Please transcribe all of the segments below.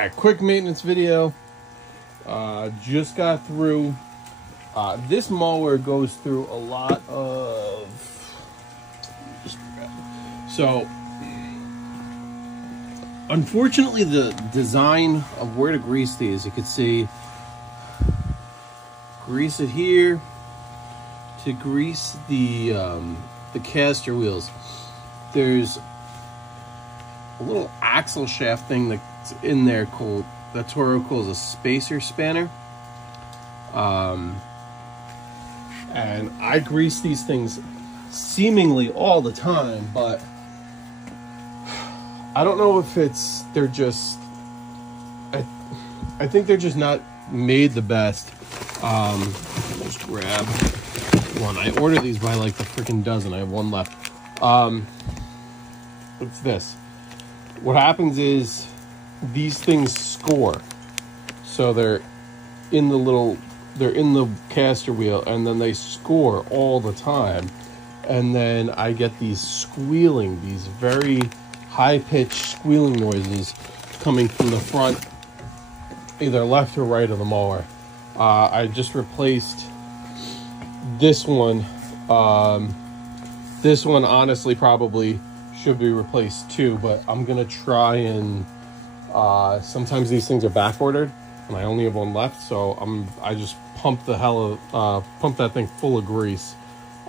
Alright, quick maintenance video. Just got through. This mower goes through a lot of... So, unfortunately, the design of where to grease these, you can see, grease it here to grease the caster wheels. There's a little axle shaft thing that's in there called, that Toro calls a spacer spanner. And I grease these things seemingly all the time, but I don't know if it's, they're just, I think they're just not made the best. Just grab one. I ordered these by like the freaking dozen. I have one left. It's this. What happens is these things score. So they're in the caster wheel, and then they score all the time. And then I get these squealing, these very high-pitched squealing noises coming from the front, either left or right of the mower. I just replaced this one. This one honestly probably should be replaced too, but I'm gonna try and sometimes these things are back ordered and I only have one left, so I just pumped pump that thing full of grease.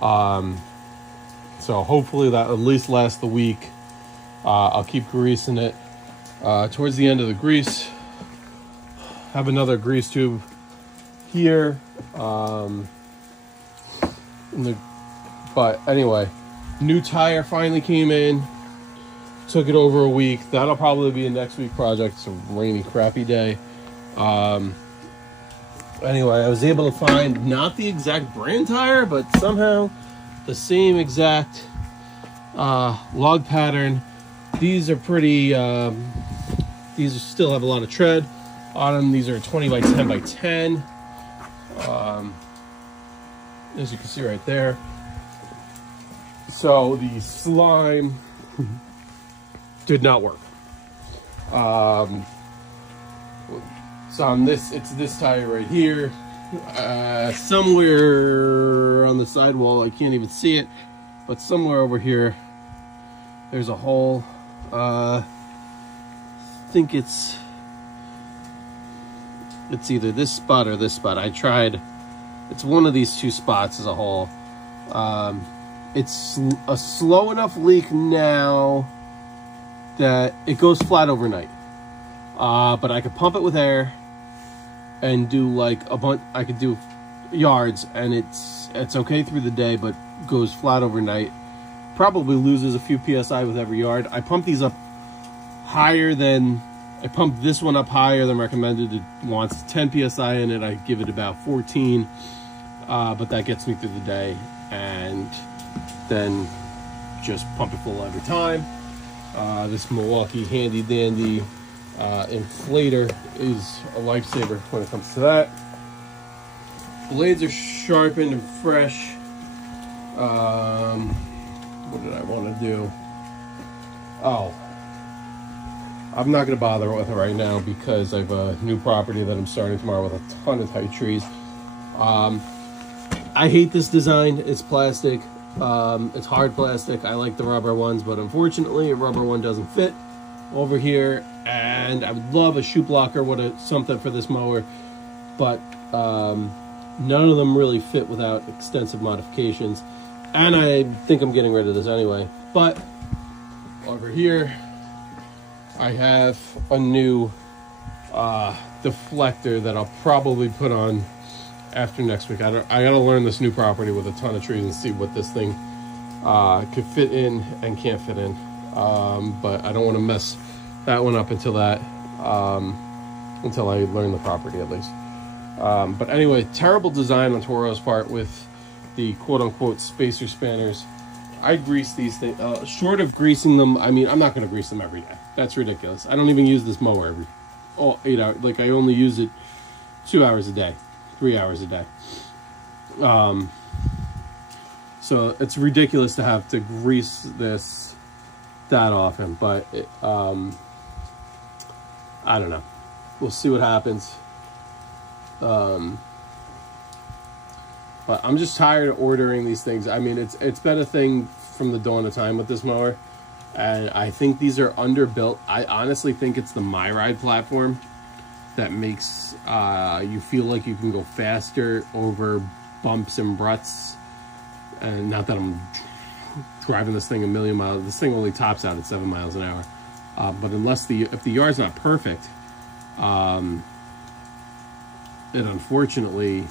So hopefully that at least lasts the week. I'll keep greasing it. Towards the end of the grease, have another grease tube here. But anyway, new tire finally came in. Took it over a week. That'll probably be a next week project. It's a rainy, crappy day. Anyway, I was able to find not the exact brand tire, but somehow the same exact log pattern. These are pretty, these still have a lot of tread on them. These are 20 by 10 by 10. As you can see right there. So the slime did not work. So on this, it's this tire right here. Somewhere on the sidewall, I can't even see it, but somewhere over here, there's a hole. I think it's either this spot or this spot. I tried. It's one of these two spots is a hole. It's a slow enough leak now that it goes flat overnight. But I could pump it with air and do like a bunch. I could do yards, and it's okay through the day, but goes flat overnight. Probably loses a few PSI with every yard. I pump these up higher than, I pumped this one up higher than recommended. It wants 10 PSI in it. I give it about 14, but that gets me through the day, and then just pump it full every time. This Milwaukee handy dandy inflator is a lifesaver when it comes to that. Blades are sharpened and fresh. What did I want to do? Oh, I'm not going to bother with it right now because I have a new property that I'm starting tomorrow with a ton of tight trees. I hate this design. It's plastic. It's hard plastic. I like the rubber ones, but unfortunately a rubber one doesn't fit over here, and I would love a shoe blocker, something for this mower, but none of them really fit without extensive modifications, and I think I'm getting rid of this anyway. But over here I have a new deflector that I'll probably put on after next week. I gotta learn this new property with a ton of trees and see what this thing could fit in and can't fit in. But I don't want to mess that one up until I learn the property at least. But anyway, terrible design on Toro's part with the quote-unquote spacer spanners. I grease these things. Short of greasing them, I mean, I'm not going to grease them every day. That's ridiculous. I don't even use this mower all 8 hours. Like, I only use it 2 hours a day. 3 hours a day. So it's ridiculous to have to grease this that often, but I don't know. we'll see what happens. But I'm just tired of ordering these things. I mean, it's been a thing from the dawn of time with this mower, and I think these are underbuilt. I honestly think it's the MyRide platform that makes you feel like you can go faster over bumps and ruts. And not that I'm driving this thing a million miles. This thing only tops out at 7 miles an hour. But if the yard's not perfect, it unfortunately,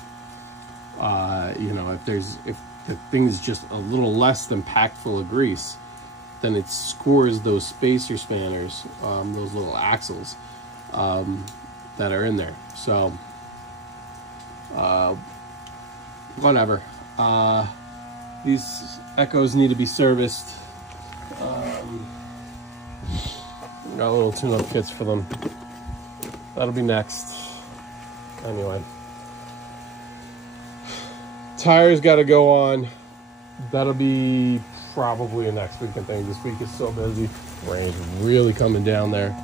you know, if the thing is just a little less than packed full of grease, then it scores those spacer spanners, those little axles that are in there. So, whatever. These Echoes need to be serviced. Got little tune-up kits for them. That'll be next. Anyway. Tires got to go on. That'll be probably a next weekend thing. This week is so busy. Rain's really coming down there.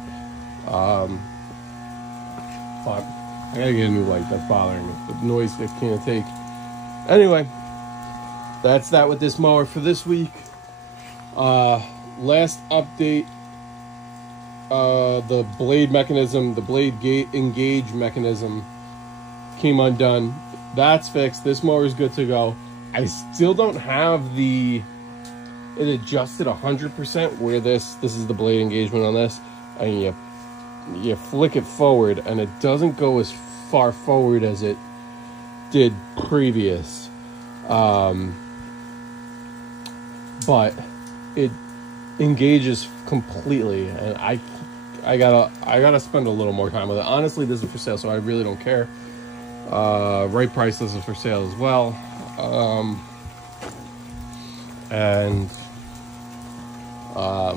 But I gotta get a new light. That's bothering me. The noise it can't take. Anyway, that's that with this mower for this week. Last update. The blade mechanism, the blade gate engage mechanism came undone. That's fixed. This mower is good to go. I still don't have it adjusted 100% where this is the blade engagement on this, and you flick it forward and it doesn't go as far forward as it did previous, but it engages completely, and I gotta spend a little more time with it. Honestly, this is for sale, so I really don't care. Right price, this is for sale as well. And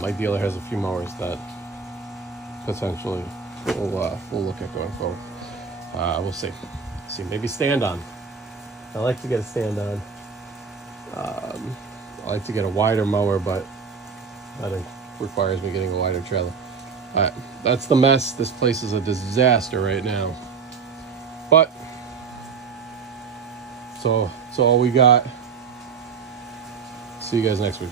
my dealer has a few mowers that potentially we'll look at going forward. We'll see. Maybe stand on. I like to get a stand on. I like to get a wider mower, but that requires me getting a wider trailer. That's the mess. This place is a disaster right now. But so all we got. See you guys next week.